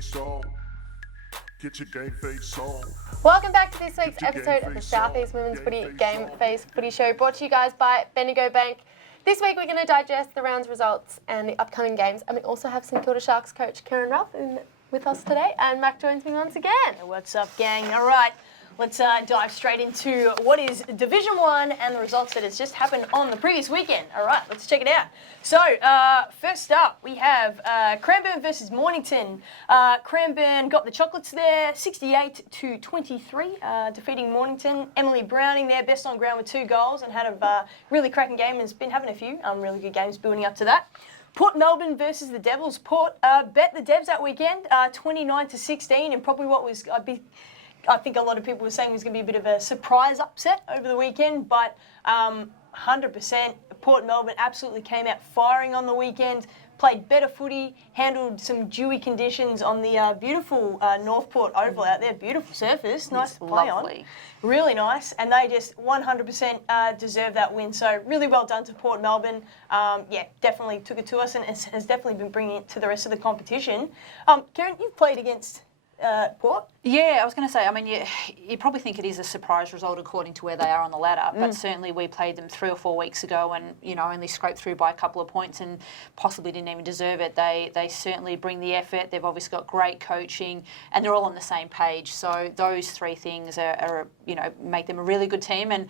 face on. Get your game face on. Welcome back to this week's episode of the Southeast Women's Footy Gameface Footy Show, brought to you guys by Bendigo Bank. This week we're going to digest the round's results and the upcoming games, and we also have St Kilda Sharks coach Karen Ralph with us today, and Mac joins me once again. What's up, gang? All right, let's dive straight into what is Division 1 and the results that has just happened on the previous weekend. All right, let's check it out. So, first up, we have Cranbourne versus Mornington. Cranbourne got the chocolates there, 68-23, defeating Mornington. Emily Browning there, best on ground with 2 goals, and had a really cracking game and has been having a few really good games building up to that. Port Melbourne versus the Devils. Port bet the Devs that weekend, 29-16, and probably what was, I think a lot of people were saying was going to be a bit of a surprise upset over the weekend, but 100%. Port Melbourne absolutely came out firing on the weekend, played better footy, handled some dewy conditions on the beautiful Northport Oval out there. Beautiful surface, nice to play on. Really nice, and they just 100% deserve that win. So really well done to Port Melbourne. Yeah, definitely took it to us and has definitely been bringing it to the rest of the competition. Karen, you've played against Port? Yeah, I was going to say, I mean, you probably think it is a surprise result according to where they are on the ladder, but certainly we played them 3 or 4 weeks ago and, you know, only scraped through by a couple of points and possibly didn't even deserve it. They certainly bring the effort. They've obviously got great coaching and they're all on the same page. So those 3 things are you know, make them a really good team. And,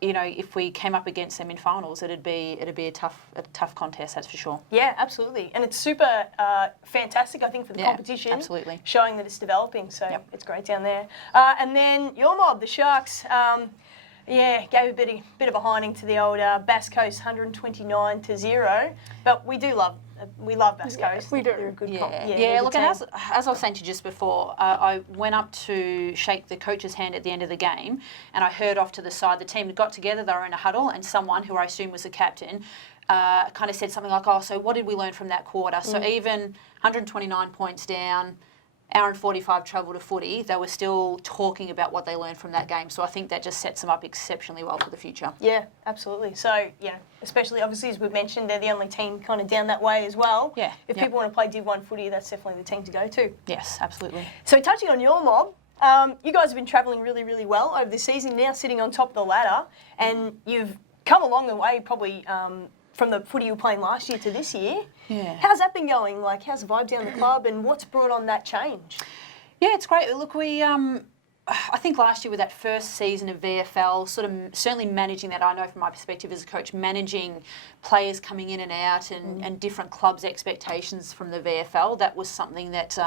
you know, if we came up against them in finals, it'd be a tough contest, that's for sure. Yeah, absolutely, and it's super fantastic, I think, for the competition. Absolutely, showing that it's developing. So it's great down there. And then your mob, the Sharks. Yeah, gave a bit of a hiding to the old Bass Coast, 129-0. But we love Bass Coast. We do. They're a good look, and as I was saying to you just before, I went up to shake the coach's hand at the end of the game, and I heard off to the side, the team got together, they were in a huddle, and someone, who I assume was the captain, kind of said something like, oh, so what did we learn from that quarter? So even 129 points down, hour and 45 travel to footy, they were still talking about what they learned from that game. So I think that just sets them up exceptionally well for the future. Yeah, absolutely. So, you know, especially obviously as we've mentioned, they're the only team kind of down that way as well. Yeah. If people want to play Div 1 footy, that's definitely the team to go to. Yes, absolutely. So touching on your mob, you guys have been travelling really, really well over the season, now sitting on top of the ladder, and you've come a long way probably from the footy you were playing last year to this year. Yeah. How's that been going? Like, how's the vibe down the club and what's brought on that change? Yeah, it's great. Look, we, I think last year with that first season of VFL, sort of certainly managing that, I know from my perspective as a coach, managing players coming in and out and different clubs' expectations from the VFL, that was something that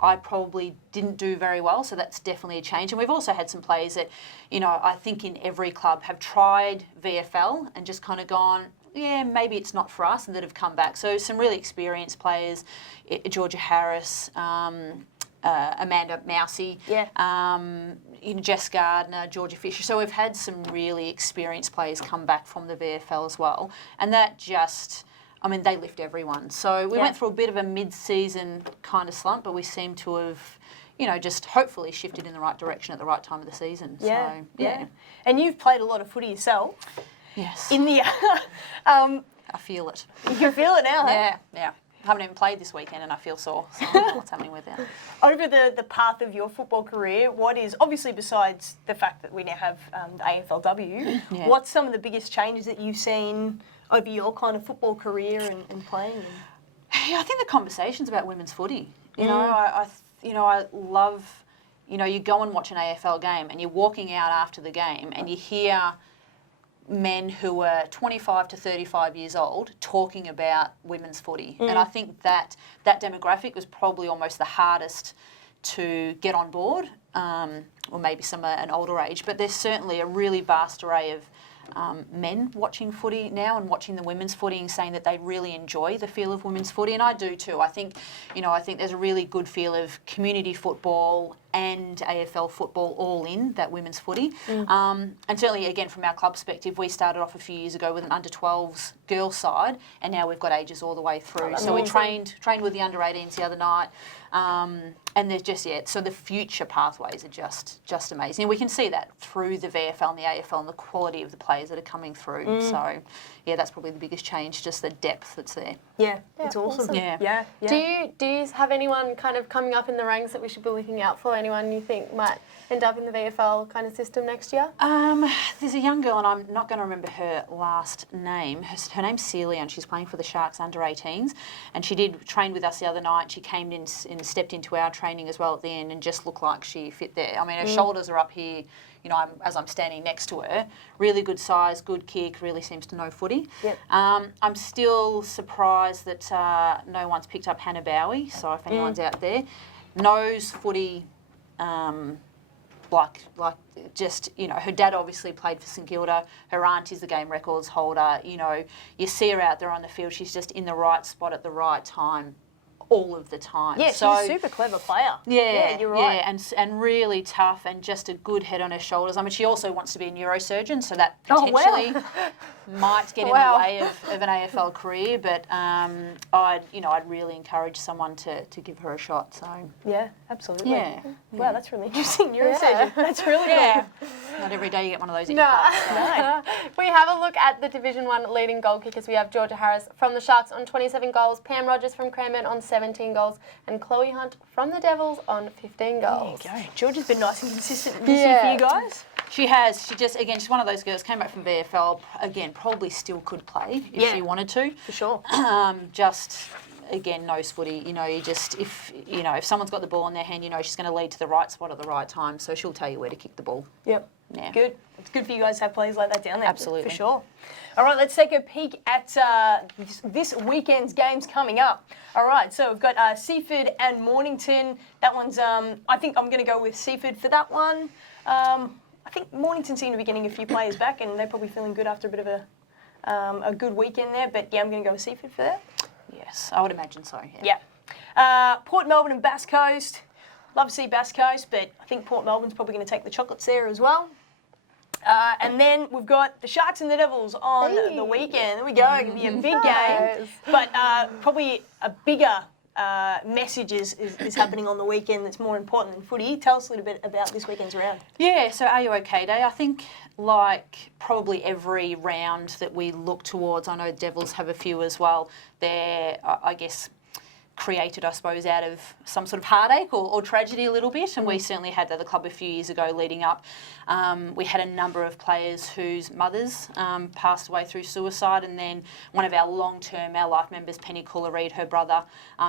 I probably didn't do very well, so that's definitely a change. And we've also had some players that, you know, I think in every club have tried VFL and just kind of gone, yeah, maybe it's not for us, and that have come back. So some really experienced players, Georgia Harris, Amanda Mousey, you know, Jess Gardner, Georgia Fisher. So we've had some really experienced players come back from the VFL as well. And that just, I mean, they lift everyone. So we went through a bit of a mid-season kind of slump, but we seem to have, you know, just hopefully shifted in the right direction at the right time of the season. Yeah, so, yeah. And you've played a lot of footy yourself. Yes. In the, I feel it. You can feel it now, Yeah, yeah. I haven't even played this weekend and I feel sore. So what's happening with that? Over the path of your football career, what is, obviously besides the fact that we now have the AFLW, what's some of the biggest changes that you've seen over your kind of football career and playing? Yeah, I think the conversations about women's footy. You know, I love, you know, you go and watch an AFL game and you're walking out after the game and you hear men who were 25 to 35 years old talking about women's footy. And I think that demographic was probably almost the hardest to get on board, or maybe some are an older age, but there's certainly a really vast array of men watching footy now and watching the women's footy and saying that they really enjoy the feel of women's footy, and I do too. I think there's a really good feel of community football and AFL football all in, that women's footy. And certainly, again, from our club perspective, we started off a few years ago with an under-12s girls side, and now we've got ages all the way through. So we trained with the under-18s the other night. And there's just, so the future pathways are just amazing. And we can see that through the VFL and the AFL and the quality of the players that are coming through. So, yeah, that's probably the biggest change, just the depth that's there. Yeah, it's awesome. Yeah. Do you have anyone kind of coming up in the ranks that we should be looking out for? Anyone you think might end up in the VFL kind of system next year? There's a young girl, and I'm not going to remember her last name. Her name's Celia, and she's playing for the Sharks under-18s. And she did train with us the other night. She came in and stepped into our training as well at the end and just looked like she fit there. I mean, her shoulders are up here, you know, as I'm standing next to her. Really good size, good kick, really seems to know footy. Yep. I'm still surprised that no one's picked up Hannah Bowie, so if anyone's out there, knows footy like just, you know, her dad obviously played for St Kilda, her aunt is the game records holder, you know, you see her out there on the field, she's just in the right spot at the right time all of the time. Yeah, she's a super clever player. Yeah, you're right. Yeah, and really tough and just a good head on her shoulders. I mean, she also wants to be a neurosurgeon, so that potentially might get in the way of an AFL career. But I'd really encourage someone to give her a shot. So yeah, absolutely. Yeah. Wow, that's really interesting. Neurosurgeon. That's really cool. Not every day you get one of those in No. your club, so. We have a look at the Division 1 leading goal kickers. We have Georgia Harris from the Sharks on 27 goals, Pam Rogers from Cranbourne on 17 goals, and Chloe Hunt from the Devils on 15 goals. There you go. Georgia's been nice and consistent this year for you guys. She has. She just, again, she's one of those girls, came back from VFL, again, probably still could play if she wanted to. For sure. Just, again, knows footy. You know, if someone's got the ball in their hand, you know she's going to lead to the right spot at the right time, so she'll tell you where to kick the ball. Yep. Yeah. Good. It's good for you guys to have players like that down there. Absolutely. For sure. All right, let's take a peek at this weekend's games coming up. All right, so we've got Seaford and Mornington. That one's, I think I'm going to go with Seaford for that one. I think Mornington seem to be getting a few players back, and they're probably feeling good after a bit of a good weekend there. But yeah, I'm going to go with Seaford for that. Yes, I would imagine so. Yeah. Port Melbourne and Bass Coast. Love to see Bass Coast, but I think Port Melbourne's probably going to take the chocolates there as well. And then we've got the Sharks and the Devils on the weekend. There we go. It can be a big game. But probably a bigger message is happening on the weekend that's more important than footy. Tell us a little bit about this weekend's round. Yeah, so Are You OK Day? I think like probably every round that we look towards, I know Devils have a few as well, they're, I guess, created, I suppose, out of some sort of heartache or tragedy a little bit, and we certainly had that at the club a few years ago leading up. We had a number of players whose mothers passed away through suicide, and then one of our our life members, Penny Cooler-Reid, her brother,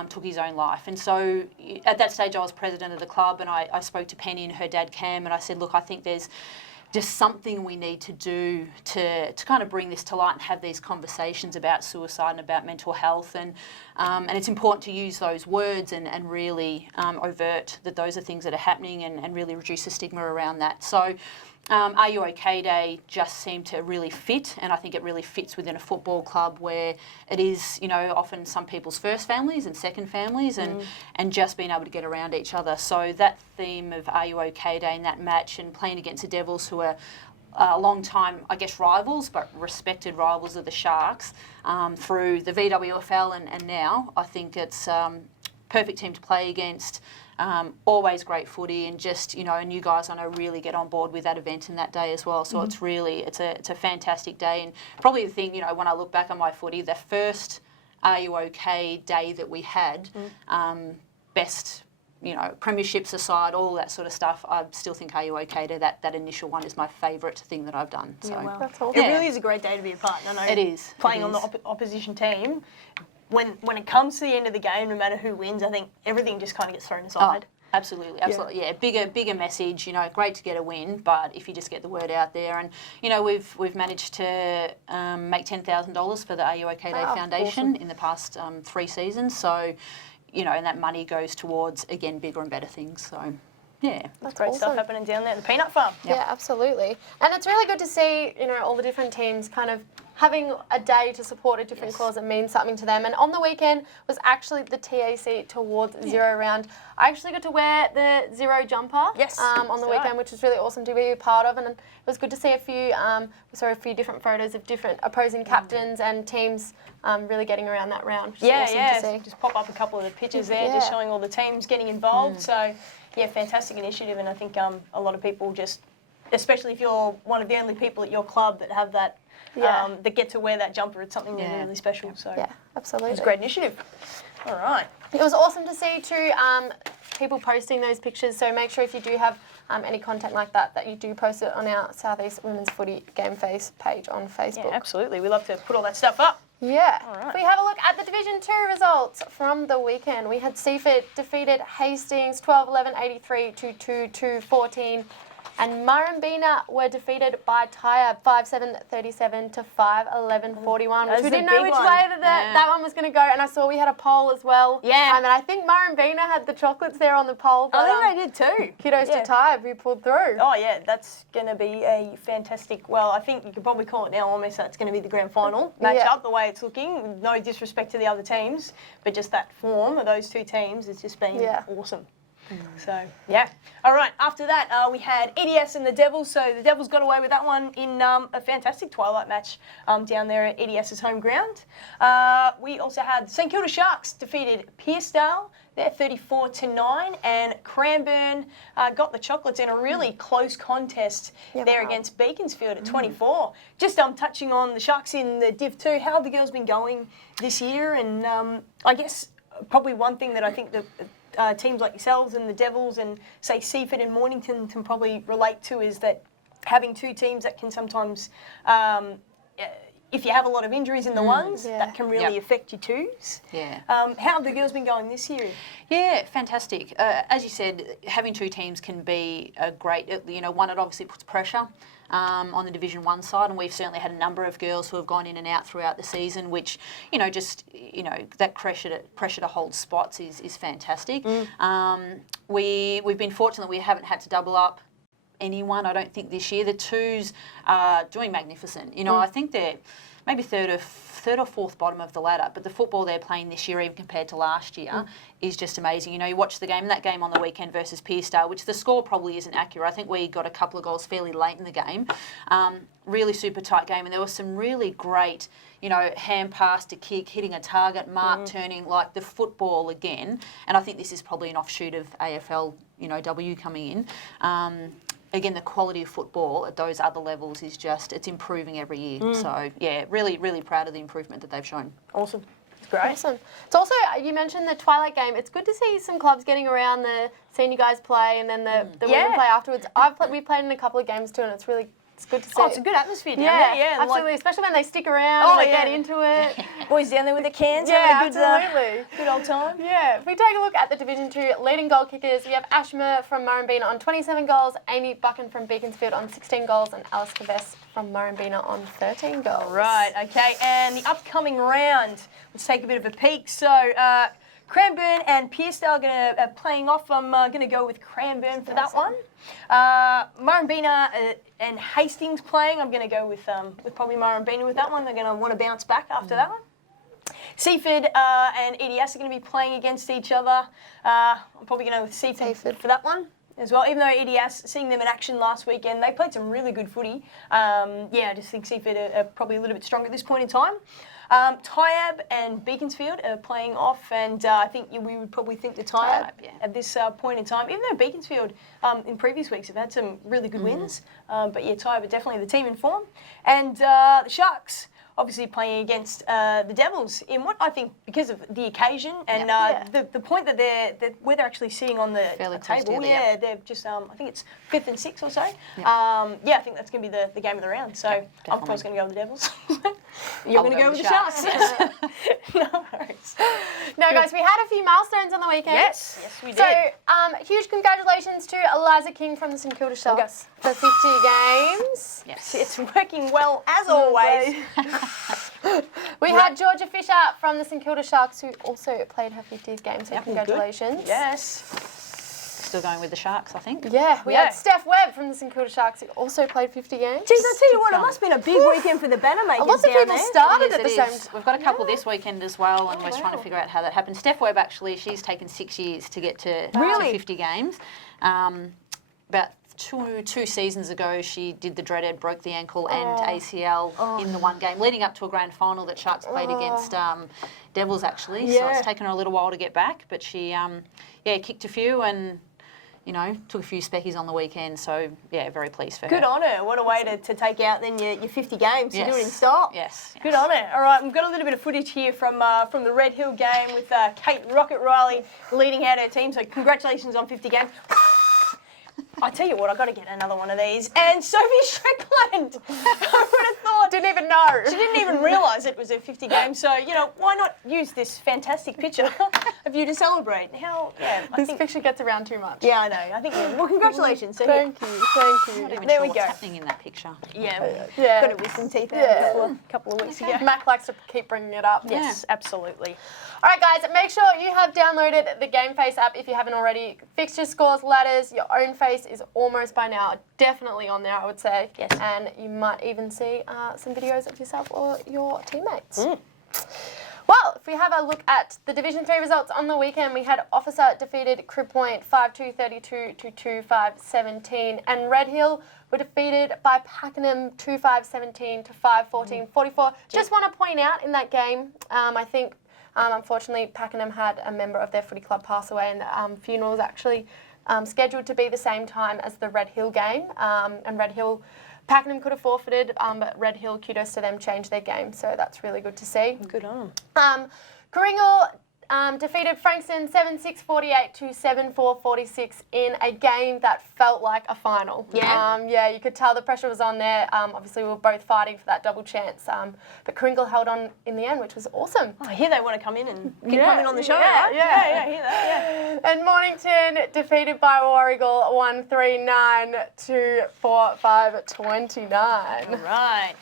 took his own life. And so at that stage I was president of the club, and I spoke to Penny and her dad Cam, and I said, look, I think there's just something we need to do to kind of bring this to light and have these conversations about suicide and about mental health, and it's important to use those words and really overt that those are things that are happening and really reduce the stigma around that. So Are You OK Day just seemed to really fit, and I think it really fits within a football club where it is, you know, often some people's first families and second families, and just being able to get around each other. So that theme of Are You OK Day and that match and playing against the Devils, who are a long time, I guess, rivals, but respected rivals of the Sharks through the VWFL and now, I think it's perfect team to play against. Always great footy, and just, you know, and you guys I know really get on board with that event and that day as well. So it's really, it's a fantastic day, and probably the thing, you know, when I look back on my footy, the first Are You OK Day that we had, best, you know, premierships aside, all that sort of stuff, I still think Are You OK Day, that initial one is my favourite thing that I've done. So That's awesome. It really is a great day to be a part. I know it is. Playing on the opposition team. When it comes to the end of the game, no matter who wins, I think everything just kind of gets thrown aside. Absolutely. Yeah, bigger message. You know, great to get a win, but if you just get the word out there, and you know, we've managed to make $10,000 for the Are You OK Day Foundation in the past 3 seasons. So, you know, and that money goes towards, again, bigger and better things. So, yeah, that's great stuff happening down there at the Peanut Farm. Yeah, absolutely. And it's really good to see, you know, all the different teams kind of having a day to support a different cause that means something to them. And on the weekend was actually the TAC towards Zero round. I actually got to wear the Zero jumper on the weekend, which was really awesome to be a part of. And it was good to see a few different photos of different opposing captains and teams really getting around that round, which is awesome to see. Just pop up a couple of the pictures there, just showing all the teams getting involved. So, yeah, fantastic initiative. And I think a lot of people just, especially if you're one of the only people at your club that have that, that get to wear that jumper, it's something really special. So yeah, absolutely. It's a great initiative. All right. It was awesome to see too, people posting those pictures. So make sure if you do have any content like that, that you do post it on our Southeast Women's Footy Gameface page on Facebook. Yeah, absolutely. We love to put all that stuff up. Yeah. All right. If we have a look at the Division 2 results from the weekend, we had Seaford defeated Hastings 12-11, 83-2, 2-14. And Murrumbina were defeated by Tyab 5-7, 37 to 5-11, 41, which we didn't know which way that one was going to go. And I saw we had a poll as well. Yeah. And I think Murrumbina had the chocolates there on the poll. But, I think they did too. Kudos to Tyab who pulled through. Oh, yeah, that's going to be a fantastic, well, I think you could probably call it now almost that's going to be the grand final match-up, the way it's looking. No disrespect to the other teams, but just that form of those two teams has just been awesome. So, yeah. All right, after that, we had EDS and the Devils. So the Devils got away with that one in a fantastic twilight match down there at EDS's home ground. We also had St Kilda Sharks defeated Pearcedale. They're 34-9, and Cranbourne got the chocolates in a really close contest there against Beaconsfield at 24. Just touching on the Sharks in the Div 2, how have the girls been going this year? And I guess probably one thing that I think the teams like yourselves and the Devils and, say, Seaford and Mornington can probably relate to is that having two teams that can sometimes, if you have a lot of injuries in the ones, that can really affect your twos. Yeah. How have the girls been going this year? Yeah, fantastic. As you said, having two teams can be a great, one, it obviously puts pressure on the Division 1 side, and we've certainly had a number of girls who have gone in and out throughout the season, which, that pressure to hold spots is fantastic. We've been fortunate we haven't had to double up anyone, I don't think, this year. The twos are doing magnificent. I think they're maybe third or fourth bottom of the ladder, but the football they're playing this year, even compared to last year, is just amazing. You watch that game on the weekend versus Pearcedale, which the score probably isn't accurate. I think we got a couple of goals fairly late in the game. Really super tight game, and there was some really great, hand pass to kick, hitting a target, mark turning, like the football again. And I think this is probably an offshoot of AFL, W coming in. Again, the quality of football at those other levels is it's improving every year. So, yeah, really, really proud of the improvement that they've shown. Awesome. It's great. Awesome. It's also, you mentioned the Twilight game. It's good to see some clubs getting around, seeing you guys play, and then the women play afterwards. We've played in a couple of games too, and it's good to see. Oh, it's a good atmosphere down there. Yeah, absolutely. Especially when they stick around and they get into it. Boys down there with the cans. Absolutely. Good old time. Yeah. If we take a look at the Division 2 leading goal kickers, we have Ashma from Murrumbina on 27 goals, Amy Buchan from Beaconsfield on 16 goals, and Alice Kavess from Murrumbina on 13 goals. Right, okay. And the upcoming round, let's take a bit of a peek. So, Cranbourne and Pearcedale are playing off. I'm going to go with Cranbourne for that one. Murrumbina and Hastings playing. I'm going to go with probably Murrumbina with that one. They're going to want to bounce back after that one. Seaford and EDS are going to be playing against each other. I'm probably going to go with Seaford for that one as well. Even though EDS, seeing them in action last weekend, they played some really good footy. I just think Seaford are probably a little bit stronger at this point in time. Tyab and Beaconsfield are playing off, and I think we would probably think the Tyab at this point in time, even though Beaconsfield in previous weeks have had some really good wins. But yeah, Tyab are definitely the team in form. And the Sharks obviously playing against the Devils in what I think, because of the occasion and the point that where they're actually sitting on the table. They're just, I think it's 5th and 6th or so. I think that's going to be the game of the round. So I'm of course going to go with the Devils. You're going to go with the Sharks. No worries. No, guys, we had a few milestones on the weekend. Yes, we did. So, huge congratulations to Eliza King from the St Kilda Sharks for 50 games. Yes, it's working well as always. We had Georgia Fisher from the St Kilda Sharks, who also played her 50th game, so congratulations. Good. Yes. still going with the Sharks, I think. Yeah, we had Steph Webb from the St Kilda Sharks who also played 50 games. Jeez, I tell you what, it must have been a big weekend for the banner makers. Lots of down people there. started at It the is. same time. We've got a couple this weekend as well, and we're trying to figure out how that happened. Steph Webb, actually, she's taken 6 years to get to 50 games. About two seasons ago, she did the dreaded, broke the ankle and ACL in the one game, leading up to a grand final that Sharks played against Devils, actually. So it's taken her a little while to get back, but she, kicked a few and, took a few speckies on the weekend. So, very pleased for her. Good on her. What a way to take out then your 50 games. Yes. To do it in style. Yes. Good on her. All right, we've got a little bit of footage here from the Red Hill game with Kate Rocket Riley leading out her team. So congratulations on 50 games. I tell you what, I've got to get another one of these. And Sophie Strickland, I would have thought. Didn't even know. She didn't even realise it was her 50 games. So, why not use this fantastic picture of you to celebrate? This picture gets around too much. Yeah, I know. I think, well, congratulations. So, Thank you. Not even There sure we what's go. happening in that picture. Yeah. Got her wisdom teeth out a couple of weeks ago. Mac likes to keep bringing it up. Yes, absolutely. All right, guys, make sure you have downloaded the Gameface app if you haven't already. Fixtures, scores, ladders, your own face is almost by now definitely on there, I would say. Yes. And you might even see some videos of yourself or your teammates. Well, if we have a look at the Division 3 results on the weekend, we had Officer defeated Crib Point 5-2 32 2-5-17, and Red Hill were defeated by Pakenham 2-5-17 to 5-14 44. Just want to point out in that game, I think unfortunately Pakenham had a member of their footy club pass away, and the funeral was actually scheduled to be the same time as the Red Hill game, and Pakenham could have forfeited, but Red Hill, kudos to them, changed their game, so that's really good to see. Good on. Coringal defeated Frankston 7-6 48 to 7-4 46 in a game that felt like a final. Yeah. You could tell the pressure was on there. Obviously, we were both fighting for that double chance, but Coringal held on in the end, which was awesome. I hear they want to come in and come in on the show, yeah, right? yeah. I hear that, And Mornington defeated by Warrigal 139 to 45 29. All right.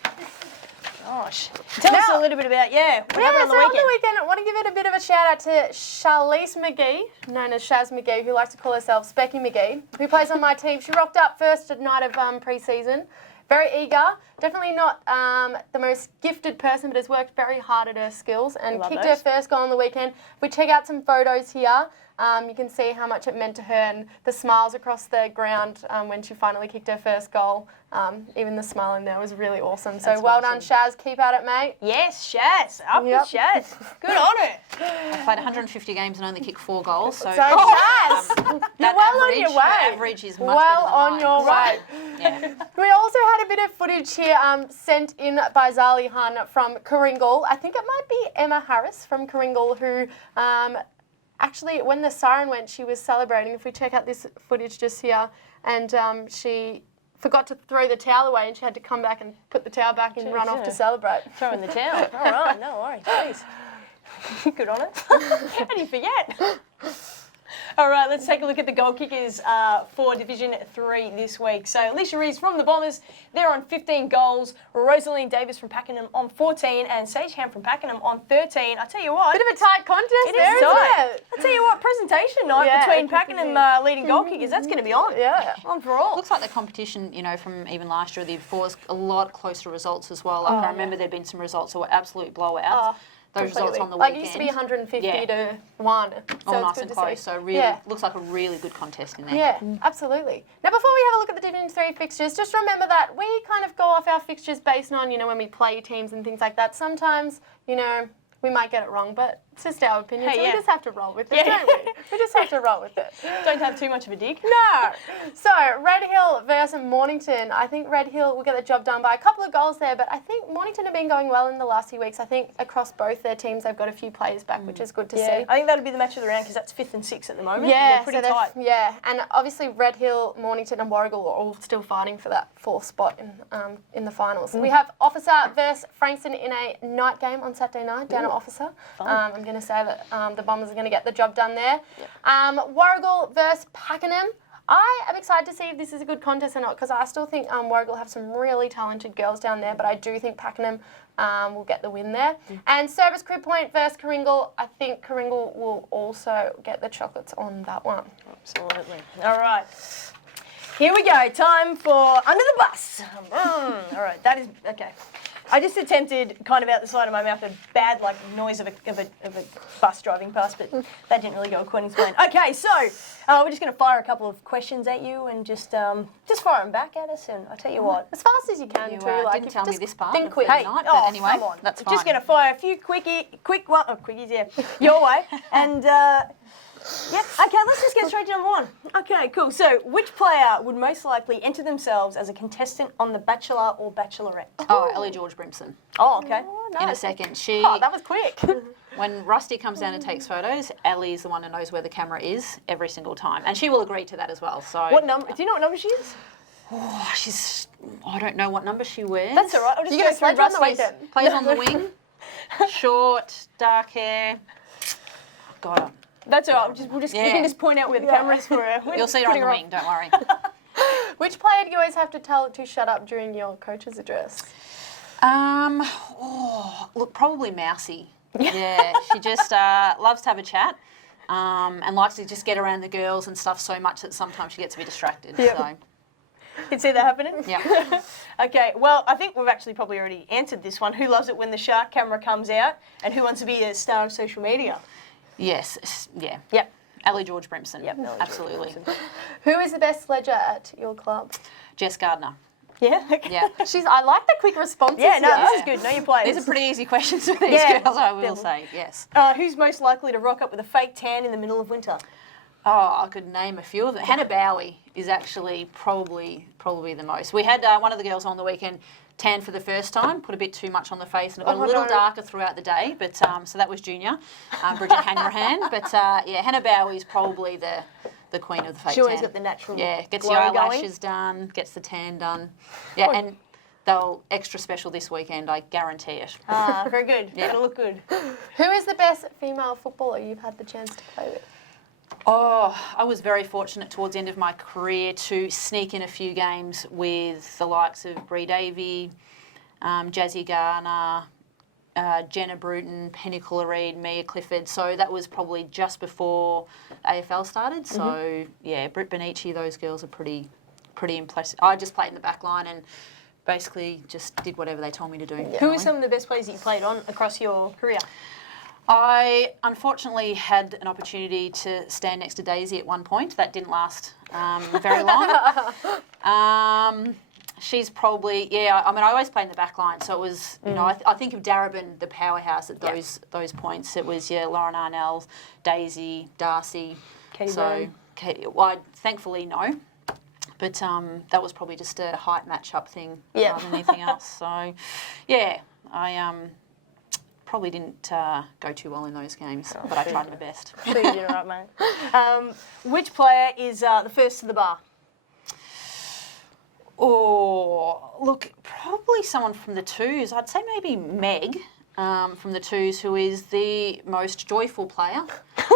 Gosh. Tell us a little bit about, what happened on the on weekend. the weekend, I want to give it a bit of a shout out to Charlize McGee, known as Shaz McGee, who likes to call herself Specky McGee, who plays on my team. She rocked up first night of pre-season. Very eager, definitely not the most gifted person, but has worked very hard at her skills and kicked her first goal on the weekend. If we check out some photos here, you can see how much it meant to her and the smiles across the ground when she finally kicked her first goal. Even the smile in there was really awesome. So well done, Shaz. Keep at it, mate. Yes, Shaz. Up with Shaz. Good on her. I played 150 games and only kicked 4 goals. So, So Shaz, you're well on your way. That average is much well better than on mine. your way. Yeah. We also had a bit of footage here sent in by Zali Hun from Coringal. I think it might be Emma Harris from Coringal who actually, when the siren went, she was celebrating. If we check out this footage just here, and she forgot to throw the towel away and she had to come back and put the towel back and run off to celebrate. Throwing the towel. All right, no worries. Jeez. Good on it. How do you forget? All right, let's take a look at the goal kickers for Division 3 this week. So Alicia Rees from the Bombers, they're on 15 goals. Rosaline Davis from Pakenham on 14 and Sage Ham from Pakenham on 13. I tell you what. Bit of a tight contest there, tight. isn't it? I tell you what, presentation night Yeah, between it could Pakenham leading goal kickers, that's going to be on. Yeah. On for all. Looks like the competition, from even last year or the year before, was a lot closer results as well. Like I remember there'd been some results that were absolute blowouts. Those results on the weekend. Like it used to be 150 to 1. So all it's nice good and to close. see. So really looks like a really good contest in there. Yeah, absolutely. Now, before we have a look at the Division 3 fixtures, just remember that we kind of go off our fixtures based on, when we play teams and things like that. Sometimes, we might get it wrong, but it's just our opinion, so we just have to roll with it, don't we? We just have to roll with it. Don't have too much of a dig. No. So, Red Hill versus Mornington. I think Red Hill will get the job done by a couple of goals there, but I think Mornington have been going well in the last few weeks. I think across both their teams, they've got a few players back, which is good to see. I think that'll be the match of the round because that's 5th and 6th at the moment. Yeah, they're pretty tight. Yeah, and obviously Red Hill, Mornington and Warrigal are all still fighting for that 4th spot in the finals. We have Officer versus Frankston in a night game on Saturday night down at Officer. I'm going to say that the Bombers are going to get the job done there. Warrigal versus Pakenham. I am excited to see if this is a good contest or not because I still think Warwick will have some really talented girls down there, but I do think Pakenham will get the win there. And Service Crib Point versus Kringle, I think Kringle will also get the chocolates on that one. Absolutely. All right. Here we go. Time for Under the Bus. All right. That is okay. I just attempted kind of out the side of my mouth a bad noise of a bus driving past, but that didn't really go according to plan. Okay, so we're just going to fire a couple of questions at you and just fire them back at us. And I tell you what, As fast as you can, You too. didn't tell me this part. Think quick. Hey, night, but anyway, come on. that's fine. Just going to fire a few quickies, yeah, your way. And yep. Okay, let's just get straight to number one. Okay, cool. So, which player would most likely enter themselves as a contestant on The Bachelor or Bachelorette? Oh, Ellie George Brimson. Oh, okay. In a second. She, Oh, that was quick. when Rusty comes down and takes photos, Ellie's the one who knows where the camera is every single time. And she will agree to that as well. So What number? Do you know what number she is? she's, I don't know what number she wears. That's all right. I'll just You go gonna through sledge on the Rusty's. weekend? Plays on the wing. Short, dark hair. God, That's all right. We can just point out where the camera is for her. you'll see her on the wing, don't worry. Which player do you always have to tell to shut up during your coach's address? Look, probably Mousy. Yeah, she just loves to have a chat and likes to just get around the girls and stuff so much that sometimes she gets a bit distracted. Yep. So, You can see that happening? yeah. Okay, well, I think we've actually probably already answered this one. Who loves it when the shark camera comes out? And who wants to be a star of social media? Yes, yeah. Yep. Ellie George Brimson. Yep, Ellie George Absolutely. Who is the best sledger at your club? Jess Gardner. Yeah? Okay. Yeah. I like the quick responses. Yeah, no, here. this is good. Know your players. These are pretty easy questions for these Yeah, girls, I will definitely. say, yes. Who's most likely to rock up with a fake tan in the middle of winter? Oh, I could name a few of them. Hannah Bowie is actually probably the most. We had one of the girls on the weekend tan for the first time, put a bit too much on the face, and it got a little darker throughout the day. But so that was Junior, Bridget Hanrahan. But yeah, Hannah Bowie is probably the queen of the fake She always tan. got the natural Yeah, gets the glow eyelashes done, gets the tan done. Yeah, and they'll extra special this weekend, I guarantee it. Ah, very good. Yeah. It'll look good. Who is the best female footballer you've had the chance to play with? Oh, I was very fortunate towards the end of my career to sneak in a few games with the likes of Bree Davey, Jazzy Garner, Jenna Bruton, Penny Colereid, Mia Clifford. So that was probably just before AFL started. So yeah, Britt Benici, those girls are pretty impressive. I just played in the back line and basically just did whatever they told me to do. Who are some of the best players that you played on across your career? I unfortunately had an opportunity to stand next to Daisy at one point. That didn't last very long. She's probably, yeah, I mean, I always played in the back line, so it was, you know, I think of Darebin, the powerhouse at those points. It was, yeah, Lauren Arnell, Daisy, Darcy. Katie so, Brown. well, thankfully, no. But that was probably just a height match-up thing rather than anything else. So, yeah, I probably didn't go too well in those games, but I tried my best. Sure you did all right, mate. Which player is the first to the bar? Oh, look, probably someone from the twos. I'd say maybe Meg from the twos, who is the most joyful player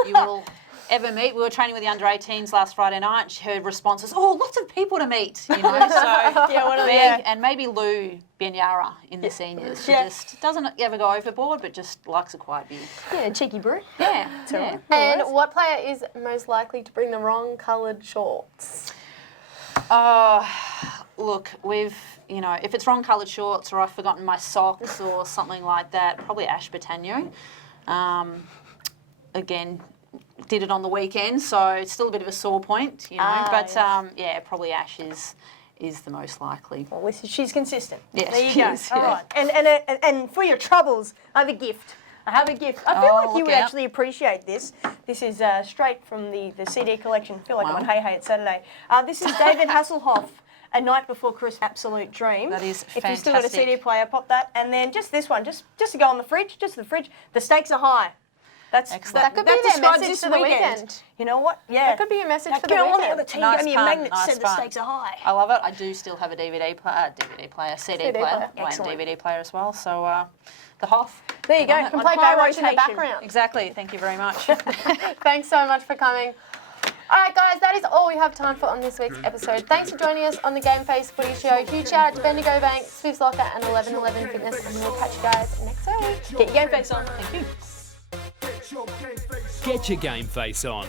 you will ever meet. We were training with the under-18s last Friday night. And she heard responses, oh, lots of people to meet, you know. So Meg and maybe Lou Bianyara in the seniors. She just doesn't ever go overboard, but just likes a quiet beer. Yeah, cheeky brew. Yeah. Right. And what player is most likely to bring the wrong coloured shorts? Look, you know, if it's wrong coloured shorts or I've forgotten my socks or something like that, probably Ash Battagno. Again, did it on the weekend, so it's still a bit of a sore point, you know. But yeah, probably Ash is the most likely. Well, she's consistent. Yes, there you she go. is, All yeah. right. And for your troubles, I have a gift. I feel like you look would out. actually appreciate this. This is straight from the CD collection. I feel like I'm Wow. on Hey Hey It's Saturday. This is David Hasselhoff, A Night Before Christmas, Absolute Dream. That is If you've still got a fantastic. CD player, pop that. And then just this one, just to go on the fridge, just the fridge. The stakes are high. That's Excellent. That could be their describes message this for the weekend. You know what? Yeah. That could be your message for the Get on the weekend. other team. Nice Give me a pun, magnet that nice said the pun. stakes are high. I love it. I do still have a CD player, CD player, player. and Excellent. DVD player as well. So the Hoff. There you go. Love it. Can On play high Baywatch in the rotation. background. Exactly. Thank you very much. Thanks so much for coming. All right, guys, that is all we have time for on this week's episode. Thanks for joining us on the Gameface Footy Show. Huge shout out to Bendigo Bank, Swift's Locker, and 1111 Fitness, and we'll catch you guys next week. Get your game face on. Thank you. Get your game face on.